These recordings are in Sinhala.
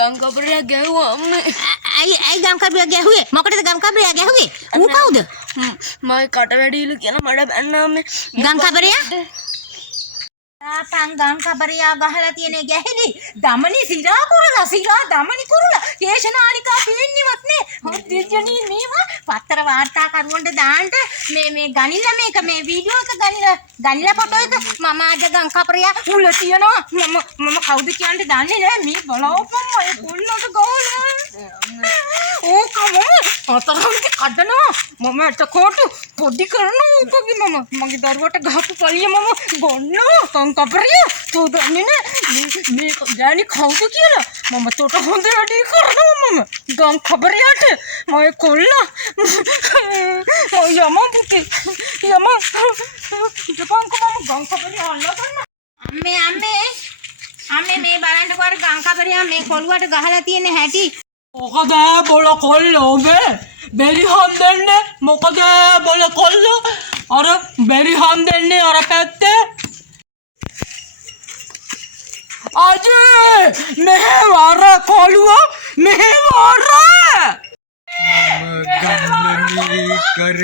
ගංකපරයක් ගැහුවා අම්මේ. ඇයි ගම්කපරියා ගැහුවේ? මොකටද ගම්කපරියා ගැහුවේ? ඌ කවුද? මගේ කට වැඩිලු කියලා මඩ බැන්නා අම්මේ. ගම්කපරියා? තාපන් ගම්කපරියා ගහලා තියෙන ගැහෙලි. දමනි සිරා කුරුලා සිරා දමනි කුරුලා. දේශනාලිකා පේන්නේවත් නේ. හොද්දෙජනී මේවා පත්තර වාර්තා කරුවන්ට දාන්න මේ ගනිලා මේක මේ වීඩියෝ එක ගනිලා ෆොටෝ එක මම අද ගම්කපරියා උල තියනවා. මම කවුද කියන්නේ දන්නේ නැහැ. මේ බලවපම් අය කොල්ලට ගහලා. ඕකම අතරන්ට කඩනවා. මම එතකොට පොඩි කරනවා ඕකගේ මගේ දරුවට ගහපු පළිය මම ගොන්නවා. ගම්කපරියා තෝ දන්නේ නැහැ මේ ගෑණි කවුද කියලා. මම තොට හොඳ වැඩේ කරනවා. මම ගම්කපරියාට මම කොල්ලා යම පුතේ යම ඉතපන්ක මම ගම්කපරියා අල්ලගන්න. අම්මේ මේ බලන්නකෝ අර ගම්කපරියා මේ කොළුවට ගහලා තියෙන හැටි. මොකද බොල කොල්ලෝ බෙරි හන්දන්නේ මොකද බොල කොල්ලෝ අර බෙරි හන්දන්නේ අර පැත්තේ අජේ මෙහෙ වර කොළුව මෙහෙ වර ගන්නනි කර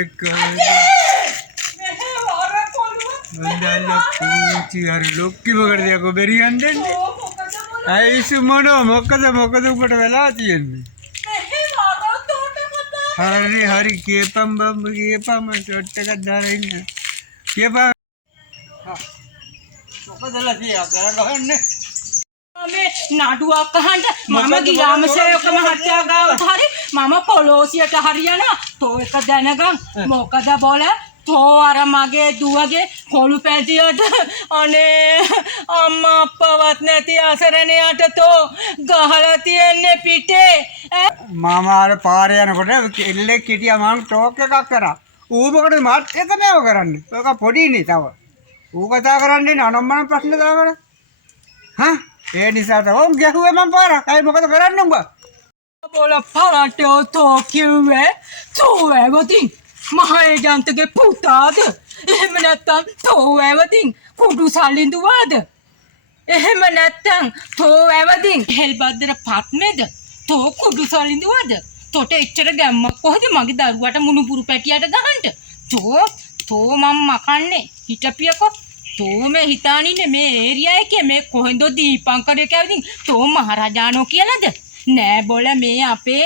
නන්දන පුංචි අර ලොක්කි මොකටද යකෝ බෙරි හන්දන්නේ අයිසු මොකද උඹට වෙලා තියෙන්නේ හරි කියපම් ෂොට් එකක් දාලා ඉන්න කියපම් මොකදලා තියා ගහන්නේ මේ නඩුවක් අහන්න මම ගිරාමසේක මහත්තයා ගාවට හරි මම පොලෝසියට හරියනවා තෝ එක දැනගන් මොකද බෝල තෝ අර මගේ දුවගේ කොළු පැටියට අනේ අම්මා අප්පවත් නැති අසරණයට තෝ ගහලා තියන්නේ පිටේ මම අර පාරේ යනකොට එල්ලෙක් හිටියා මම ටෝක් එකක් කරා ඌ මොකටද මාත් එක මේව කරන්නේ ඔක පොඩිනේ තව ඌ කතා කරන්නේ නනම්මන ප්‍රශ්න දාගෙන හා ඒ නිසා තමයි ගැහුවේ මම පාරක් අය මොකද කරන්නේ උඹ බෝල පාරටෝ තෝ කිව්වේ තෝ එවතින් මහේජන්තගේ පුතාද එහෙම නැත්තම් තෝ ඇවදින් කුඩු සලින්දුවාද එහෙම නැත්තම් තෝ ඇවදින් හෙල්බද්දර පත්මේද තෝ කුඩු සලින්දුවාද තොට එච්චර ගැම්මක් කොහෙද මගේ දරුවට මුණුපුරු පැටියට ගහන්න තෝ මම මකන්නේ හිටපියකෝ තෝ මේ හිතානින්නේ මේ ඒරියා එකේ මේ කොහෙන්ද දීපංකරේ කැවිදින් තෝ මහරජානෝ කියලාද නෑ බොල මේ අපේ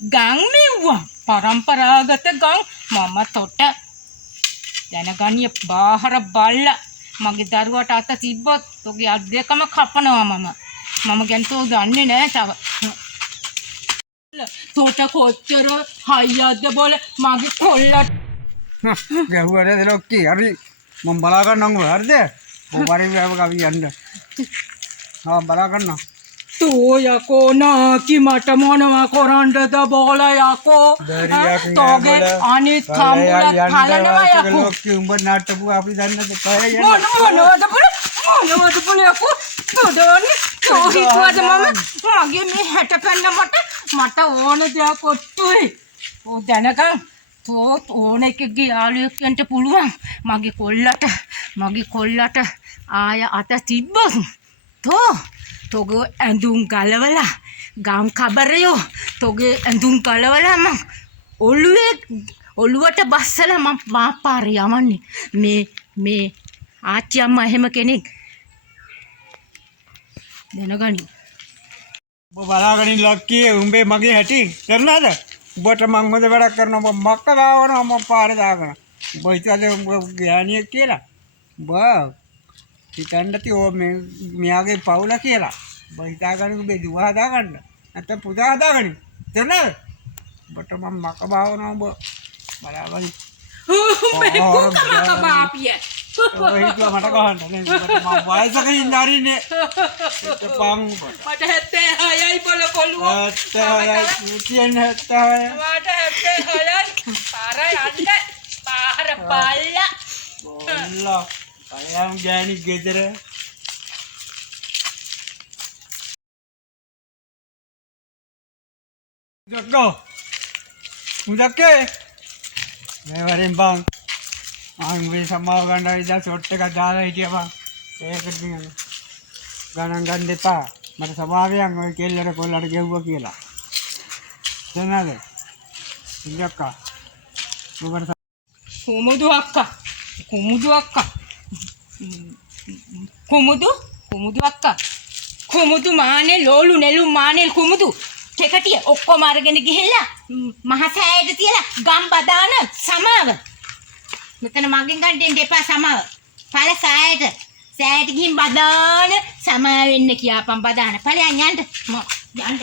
ගම් මෙව්වා පරම්පරාගත ගම් මම තොට දැනගනිය බාහර බල්ල මගේ දරුවට අත තිබ්බොත් ඔගේ අත් දෙකම කපනවා මම ගැන තෝ දන්නේ නෑ තව තොට කොච්චර හයියක්ද බොල මගේ කොල්ලට ගැහුවට ලොක්කි හරි මම බලා ගන්නම් හරිද ඔය වරින් අපි යන්න බලා ගන්නම් තෝ යකෝ නාකි මට මොනවා කරන්නද බෝල යකෝ තෝගේ අනිත් කම්බුලත් කලනවා යකෝ උඹ නාට්ටපු අපි දන්නද කය මොනවද බෝල යකෝ තෝදෝනි තෝ හිතුවද මගේ මේ හැට පැන්න මට ඕන දෙයක් ඔට්ටුයි ඕ දැනගන් තෝ ඕන එකගේ යාළුවෙක් වෙන්න පුළුවන් මගේ කොල්ලට ආය අත තිබ්බොත් තෝගේ ඇඳුම් ගලවලා ගම්කපරියෝ තෝගේ ඇඳුම් ගලවලා මම ඔළුවට බස්සලා මම පාරේ යවන්නේ මේ ආච්චි අම්මා එහෙම කෙනෙක් දැනගනි ඔබ බලාගනින් ලොක්කි උඹේ මගේ හැටි කරනවද උඹට මං හොඳ වැඩක් කරනවා මක්ක දාවනවා මම පාරේ දාගෙන උඹ හිතන්නේ උඹ ගෑණියෙක් කියලා උඹ හිතන්නති ඕ මෙයාගේ පවුල කියලා උඹ හිතාගන්න උඹේ දුව හදාගන්න නැත්නම් පුතා හදාගන්න තේරෙනවද උඹට මම මක බාවනවා උඹ බලාගනි මේ පුතම කපාපිය ඔය හිතුවා මට ගහන්න මම වයසක ඉඳාරින්නේ පං මට 76යි බල කොළුව 76යි කියන්නේ 76යි මට 76යි පාර යන්න පාර බල්ලා බල්ලා අයම් ගෑණි ගෙදර දක්කෝ මුදක්කේ මේ වරෙන් බං මම මේ සමාව ගන්න ඉඳලා ෂොට් එකක් දාලා හිටියා බං ඒකට ගණන් ගන්න එපා මට ස්වභාවයෙන් ඔය කෙල්ලට කොල්ලට ගෙව්වා කියලා. දැනනද? ඉන්නක්කා. ඔබට කුමුදු අක්කා කුමුදු අක්කා කුමුදු අක්කා කුමුදු මානේ ලෝලු නෙළු මානේ කුමුදු කෙකටිය ඔක්කොම අරගෙන ගිහිල්ලා මහසෑයට තියලා ගම් බදාන සමාව මෙතන මගෙන් ගන්න දෙන්න එපා සමාව. ඵල සෑයට ගිහින් බදාන සමාව වෙන්න කියාපන් බදාන. ඵලයන් යන්න. යන්න.